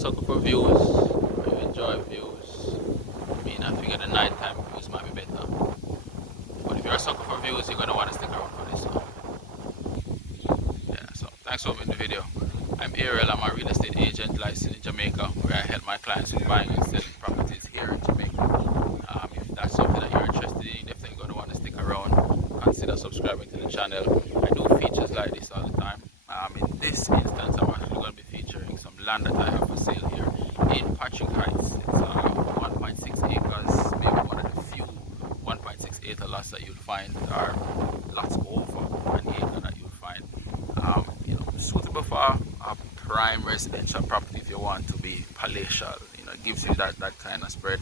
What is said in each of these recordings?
sucker for views, or you enjoy views, I mean, I figure the nighttime views might be better. But if you're a sucker for views, you're gonna want to stick around for this one. Yeah, so thanks for watching the video. I'm Ariel, I'm a real estate agent licensed in Jamaica, where I help my clients with buying and selling properties here in Jamaica. If that's something that you're interested in, definitely going to want to stick around. Consider subscribing to the channel. I do features like this all the time. In this instance, I'm actually going to be featuring some land that I have for sale here in Patrick Heights. It's 1.6 acres, maybe one of the few 1.6 acre lots that you'll find, are lots over an acre that you'll find. Suitable for a prime residential property if you want to be palatial. It gives you that kind of spread.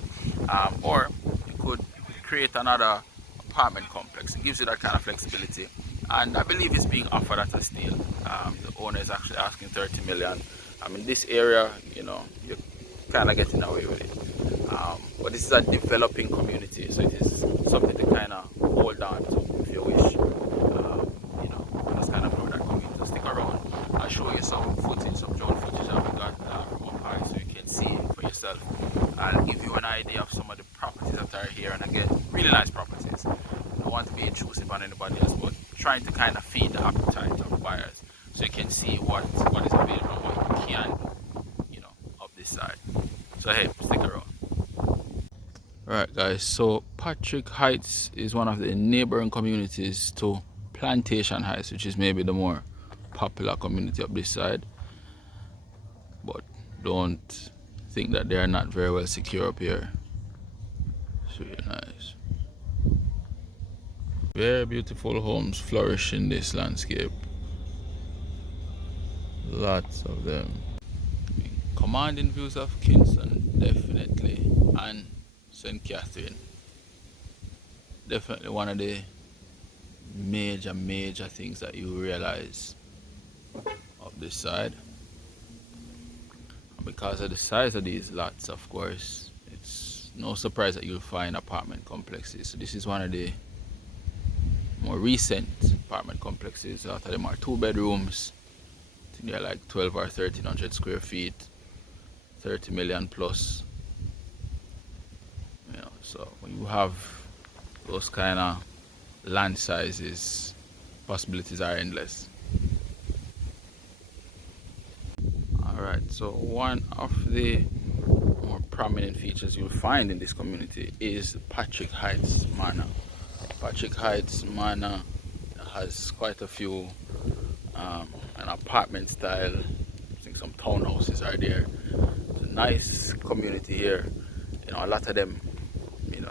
Or you could create another apartment complex. It gives you that kind of flexibility. And I believe it's being offered at a steal. The owner is actually asking 30 million. In this area, you're kind of getting away with it. But this is a developing community, so it is something to kind of hold on to if you wish. Just kind of grow that community. So stick around. I'll show you some footage, some drone footage that we got from up high, so you can see it for yourself. I'll give you an idea of some of the properties that are here, and again, really nice properties. I don't want to be intrusive on anybody else, but trying to kind of feed the appetite of buyers, so you can see what is available and what you can do, up this side. So hey, stick around. Alright guys, so Patrick Heights is one of the neighboring communities to Plantation Heights, which is maybe the more popular community up this side. But don't think that they are not very well secure up here. It's really nice. Very beautiful homes flourish in this landscape. Lots of them. Commanding views of Kingston, definitely, and St. Catherine. Definitely one of the major things that you realize of this side. And because of the size of these lots, of course, it's no surprise that you'll find apartment complexes. So this is one of the more recent apartment complexes. A lot of them are 2 bedrooms. I think they're like 12 or 1300 square feet, 30 million plus. So when you have those kind of land sizes, possibilities are endless. Alright, so one of the more prominent features you'll find in this community is Patrick Heights Manor. Patrick Heights Manor has quite a few an apartment style. I think some townhouses are there. It's a nice community here. A lot of them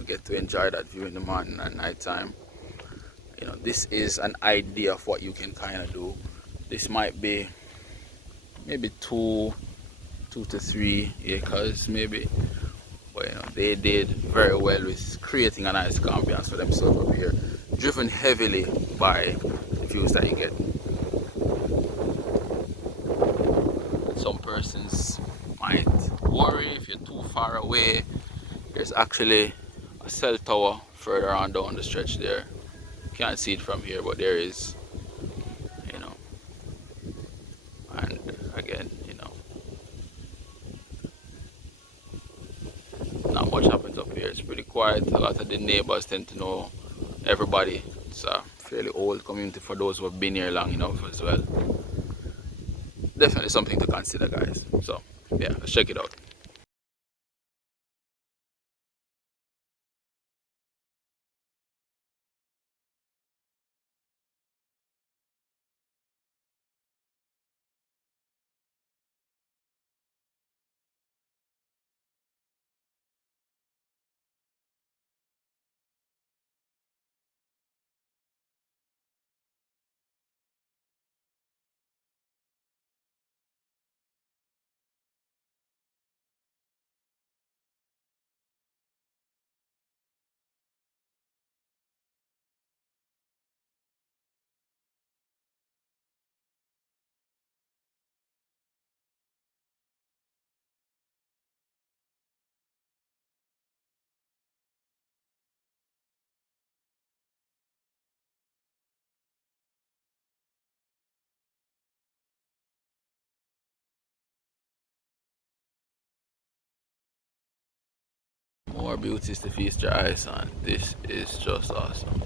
get to enjoy that view in the morning and night time. This is an idea of what you can kind of do. This might be maybe 2 to 3 acres maybe, but they did very well with creating a nice ambiance for themselves up here, driven heavily by the views that you get. Some persons might worry if you're too far away. There's actually a cell tower further on down the stretch there. Can't see it from here, but there is, and again, not much happens up here. It's pretty quiet. A lot of the neighbors tend to know everybody. It's a fairly old community for those who have been here long enough as well. Definitely something to consider, guys. So yeah, let's check it out. more beauties to feast your eyes on. This is just awesome.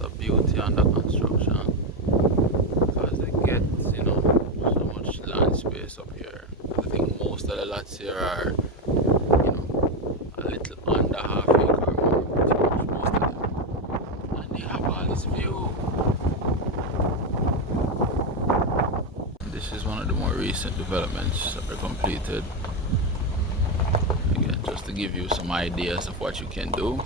The beauty under construction. Because they get, so much land space up here. I think most of the lots here are, a little under half acre or more, pretty much most of them. And they have all this view. This is one of the more recent developments that were completed. Again, just to give you some ideas of what you can do.